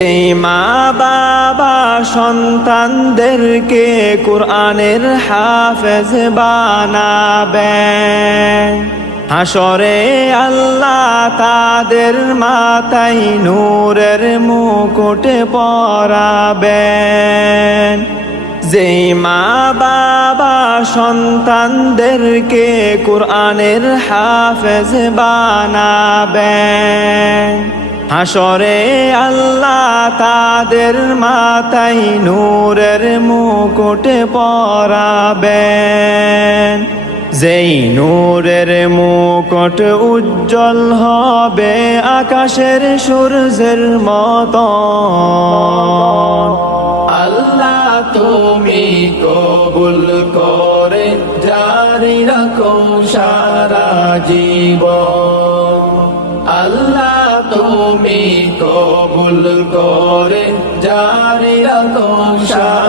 এই মা বাবা সন্তানদেরকে কুরআনের হাফেজ বানাবেন। হাসরে আল্লাহ তাদের মাথায় নূরের মুকুট পরাবেন। যেই মা বাবা সন্তানদেরকে কুরআনের হাফেজ বানাবেন, হাসরে আল্লাহ তাদের মাথায় নূরের মুকুট পরাবেন। যেই নূরের মুকুট উজ্জ্বল হবে আকাশের সূর্যের মতো। আল্লাহ তুমি কবুল করে জারি রাখো সারা জীবন। আল্লাহ তুমি কবুল করে জারি রাখো সারা